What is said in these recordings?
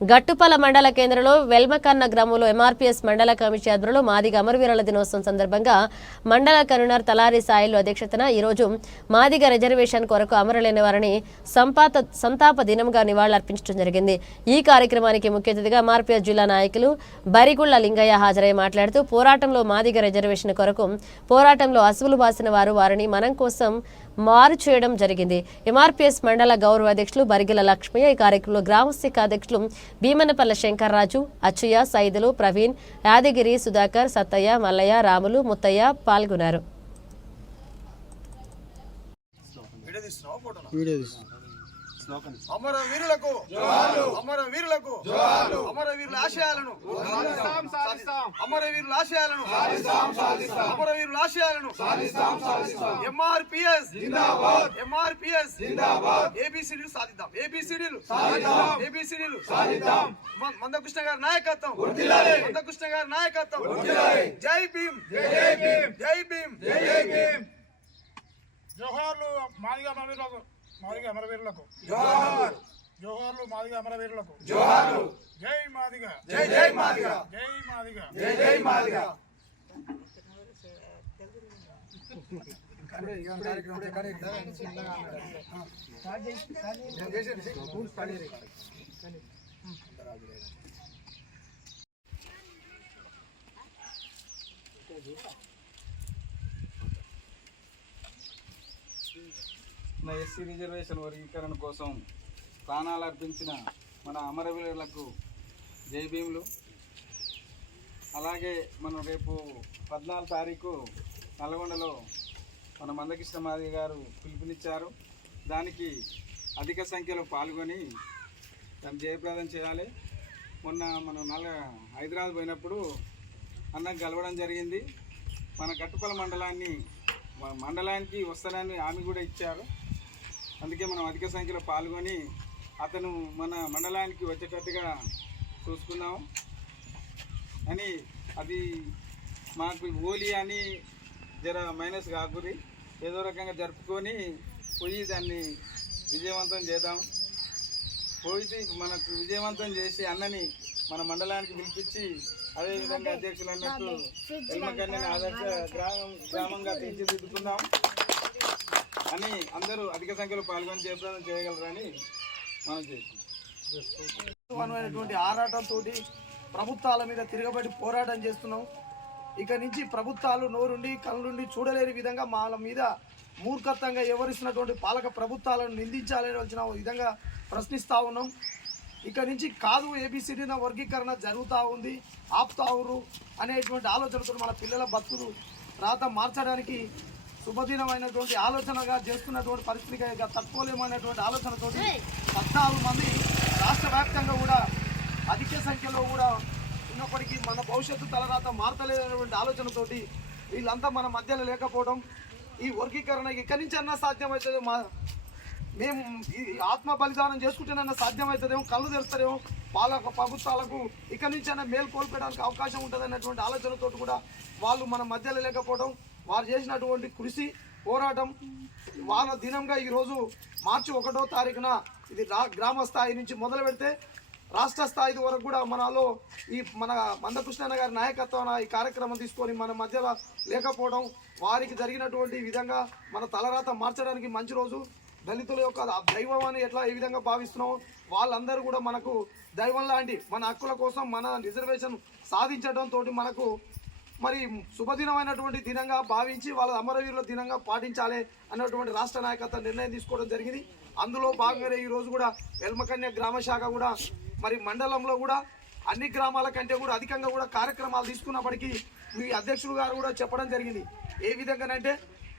గట్టుపల మండల కేంద్రంలో వెల్మకన్న గ్రామంలో ఎంఆర్పీఎస్ మండల కమిటీ ఆధ్వర్యంలో మాదిగ అమరవీరుల దినోత్సవం సందర్భంగా మండల కన్వీనర్ తలారి సాయిలు అధ్యక్షతన ఈరోజు మాదిగ రిజర్వేషన్ కొరకు అమరులైన వారిని సంపాత సంతాప దినంగా నివాళులర్పించడం జరిగింది. ఈ కార్యక్రమానికి ముఖ్య అతిథిగా ఎంఆర్పీఎస్ జిల్లా నాయకులు బరిగుళ్ళ లింగయ్య హాజరై మాట్లాడుతూ పోరాటంలో మాదిగ రిజర్వేషన్ కొరకు పోరాటంలో అసువులు బాసిన వారు వారిని మనం కోసం మారు చేయడం జరిగింది. ఎంఆర్పీఎస్ మండల గౌరవ అధ్యక్షులు బరిగిల లక్ష్మయ్య ఈ కార్యక్రమంలో గ్రామస్థిక అధ్యక్షులు భీమనపల్లి శంకర్రాజు అచ్చయ్య సైదులు ప్రవీణ్ యాదగిరి సుధాకర్ సత్తయ్య మల్లయ్య రాములు ముత్తయ్య పాల్గొన్నారు. తీసు అమర వీరులకు అమర వీరులకు అమర వీరుల ఆశయాలను అమర వీరుల ఆశయాలను అమర వీరుల ఆశయాలను ఎంఆర్పిఎస్ ఎంఆర్పిఎస్ ఏబిసిడీలు సాధిద్దాం. ఏబిసిడీలు ఏబిసిడీలు మందకృష్ణ గారి నాయకత్వం. మందకృష్ణ గారి నాయకత్వం. జై భీమ్. జై భీమ్. జై భీమ్. జోహార్లు మాదిగ అమరవీరులకు మాదిగ అమరవీరులకు. జోహార్లు మాదిగ అమరవీరులకు. జై మాదిగ. జై జై మాదిగా. జై మాదిగ. జై జై మాదిగా. ఉన్న ఎస్సీ రిజర్వేషన్ వర్గీకరణ కోసం ప్రాణాలు అర్పించిన మన అమరవీరులకు జయభీములు అలాగే మనం రేపు పద్నాలుగు తారీఖు నల్గొండలో మన మందకృష్ణ మాది గారు పిలుపునిచ్చారు. దానికి అధిక సంఖ్యలో పాల్గొని దాన్ని జయప్రదం చేయాలి. మొన్న మనం నల్ల హైదరాబాద్ పోయినప్పుడు అన్నం గెలవడం జరిగింది. మన కట్టుపల మండలాన్ని మండలానికి వస్తానని హామీ కూడా ఇచ్చారు. అందుకే మనం అధిక సంఖ్యలో పాల్గొని అతను మన మండలానికి వచ్చేటట్టుగా చూసుకున్నాం అని అది మాకు ఓలి అని జర మైనస్ కాకురి. ఏదో రకంగా జరుపుకొని పోయి దాన్ని విజయవంతం చేద్దాం. పోయి మనకు విజయవంతం చేసి అన్నని మన మండలానికి పిలిపించి అదేవిధంగా అధ్యక్షులు అన్నట్టు ఎల్మకన్నని ఆదర్శ గ్రామం గ్రామంగా తీర్చిదిద్దుకుందాం. అని అందరూ అధిక సంఖ్యలో పాల్గొని జయప్రదం చేయగలరని మనం చేస్తున్నాం. ఆరాటంతో ప్రభుత్వాల మీద తిరగబడి పోరాటం చేస్తున్నాం. ఇక నుంచి ప్రభుత్వాలు నోరుండి కళ్ళుండి చూడలేని విధంగా మాల మీద మూర్ఖత్వంగా ఎవరిస్తున్నటువంటి పాలక ప్రభుత్వాలను నిందించాలని వచ్చిన విధంగా ప్రశ్నిస్తూ ఉన్నాం. ఇక నుంచి కాదు ఏబిసిడిన వర్గీకరణ జరుగుతూ ఉంది ఆపుతావురు అనేటువంటి ఆలోచనతో మన పిల్లల బతుకులు రాత మార్చడానికి శుభదినమైనటువంటి ఆలోచనగా చేస్తున్నటువంటి పరిస్థితిగా తట్టుకోలేమనేటువంటి ఆలోచనతోటి పద్నాలుగు మంది రాష్ట్ర వ్యాప్తంగా కూడా అధిక సంఖ్యలో కూడా ఉన్నప్పటికీ మన భవిష్యత్తు తలరాత మారతలేదనేటువంటి ఆలోచనతోటి వీళ్ళంతా మన మధ్యలో లేకపోవడం ఈ వర్గీకరణ ఇక్కడి నుంచి అన్నా సాధ్యమవుతుంది మా మేము ఈ ఆత్మ బలిదానం చేసుకుంటేనన్నా సాధ్యమవుతుందేమో కళ్ళు తెరుస్తారేమో పాలక ప్రభుత్వాలకు ఇక్కడి నుంచి అయినా మేలు కోల్పోయడానికి అవకాశం ఉంటుంది అన్నటువంటి ఆలోచనతో కూడా వాళ్ళు మన మధ్యలో లేకపోవడం వారు చేసినటువంటి కృషి పోరాటం వాళ్ళ దినంగా ఈరోజు మార్చి ఒకటో తారీఖున ఇది రా- గ్రామ స్థాయి నుంచి మొదలు పెడితే రాష్ట్ర స్థాయి వరకు కూడా మనలో ఈ మన మందకృష్ణ గారి నాయకత్వాన ఈ కార్యక్రమం తీసుకొని మన మధ్యలో లేకపోవడం వారికి జరిగినటువంటి విధంగా మన తలరాత మార్చడానికి మంచి రోజు. దళితుల యొక్క దైవం అని ఎట్లా ఏ విధంగా భావిస్తున్నామో వాళ్ళందరూ కూడా మనకు దైవం లాంటి మన హక్కుల కోసం మన రిజర్వేషన్ సాధించడంతో మనకు మరి శుభదినమైనటువంటి దినంగా భావించి వాళ్ళ అమరవీరుల దినంగా పాటించాలి అన్నటువంటి రాష్ట్ర నాయకత్వం నిర్ణయం తీసుకోవడం జరిగింది. అందులో భాగంగానే ఈ రోజు కూడా వెల్మకన్య గ్రామ శాఖ కూడా మరి మండలంలో కూడా అన్ని గ్రామాల కంటే కూడా అధికంగా కూడా కార్యక్రమాలు తీసుకున్నప్పటికీ మీ అధ్యక్షుడు గారు కూడా చెప్పడం జరిగింది. ఏ విధంగానంటే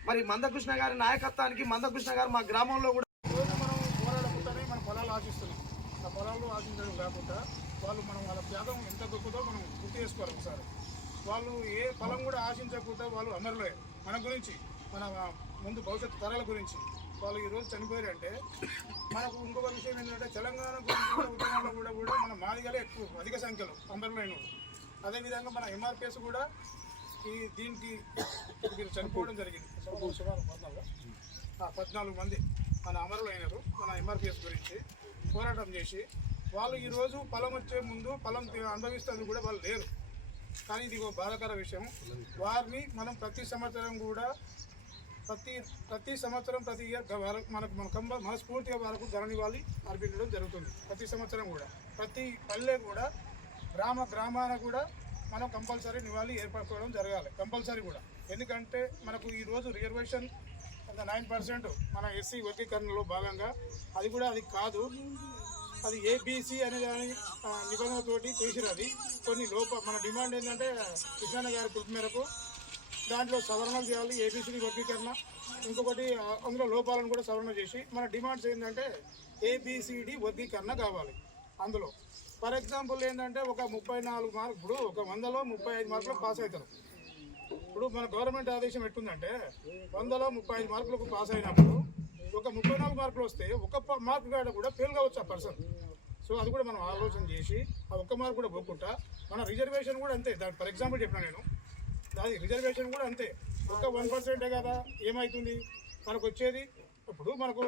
మరి మందకృష్ణ గారి నాయకత్వానికి మందకృష్ణ గారు మా గ్రామంలో కూడా రోజు మనం పోరాడకుండానే మన పొలాలు ఆశిస్తున్నాం ఆ పొలాలు ఆశించడం కాకుండా వాళ్ళు మనం వాళ్ళ త్యాగం ఎంత గొప్పదో మనం గుర్తు చేసుకోవాలి ఒకసారి. వాళ్ళు ఏ ఫలం కూడా ఆశించకుండా వాళ్ళు అమరులే. మన గురించి మన ముందు భవిష్యత్తు తరాల గురించి. వాళ్ళు ఈ రోజు చనిపోయారు అంటే మనకు ఇంకొక విషయం ఏంటంటే తెలంగాణ గురించి ఉద్యమంలో కూడా కూడా మన మాదిగలే ఎక్కువ అధిక సంఖ్యలో అమరులైన అదేవిధంగా మన ఎంఆర్పిఎస్ కూడా ఈ దీనికి వీరు చనిపోవడం జరిగింది. సుమారు పద్నాలుగు. ఆ, పద్నాలుగు మంది మన అమరులైనరు మన ఎంఆర్పిఎస్ గురించి పోరాటం చేసి వాళ్ళు ఈరోజు ఫలం వచ్చే ముందు ఫలం అనుభవిస్తుంది కూడా వాళ్ళు లేరు. కానీ ఇది ఒక బాధాకర విషయం. వారిని మనం ప్రతి సంవత్సరం కూడా ప్రతి ప్రతి సంవత్సరం ప్రతి ఇయర్ మనకు మన కంబ మనస్ఫూర్తిగా వారికి ధరనివ్వాలి అర్పించడం జరుగుతుంది. ప్రతి సంవత్సరం కూడా ప్రతి పల్లె కూడా గ్రామ గ్రామాన కూడా మనం కంపల్సరీ నివాళి ఏర్పరచుకోవడం జరగాలి కంపల్సరీ కూడా. ఎందుకంటే మనకు ఈరోజు రిజర్వేషన్ నైన్ పర్సెంట్ మన ఎస్సీ వర్గీకరణలో భాగంగా అది కూడా అది కాదు. అది ఏబీసీ అనే దాని నిబంధనతోటి చేసిరు అది. కొన్ని లోప మన డిమాండ్ ఏంటంటే కృష్ణన్న గారి పిలుపు మేరకు దాంట్లో సవరణలు చేయాలి ఏబిసిడి వర్గీకరణ. ఇంకొకటి అందులో లోపాలను కూడా సవరణ చేసి మన డిమాండ్స్ ఏంటంటే ఏబిసిడి వర్గీకరణ కావాలి అందులో. ఫర్ ఎగ్జాంపుల్ ఏంటంటే ఒక ముప్పై నాలుగు మార్క్ ఇప్పుడు ఒక వందలో ముప్పై ఐదు మార్కులు పాస్ అవుతారు. ఇప్పుడు మన గవర్నమెంట్ ఆదేశం ఎట్టుందంటే వందలో ముప్పై ఐదు మార్కులకు పాస్ అయినప్పుడు ఒక ముప్పై నాలుగు మార్కులు వస్తే ఒక మార్కు కాడ కూడా ఫెయిల్ కావచ్చు ఆ పర్సన్ సో అది కూడా మనం ఆలోచన చేసి ఆ ఒక్క మార్క్ కూడా పోకుండా మన రిజర్వేషన్ కూడా అంతే. దాని ఫర్ ఎగ్జాంపుల్ చెప్పిన నేను. దాని రిజర్వేషన్ కూడా అంతే. ఒక వన్ పర్సెంటే కదా? ఏమవుతుంది మనకు వచ్చేది ఇప్పుడు మనకు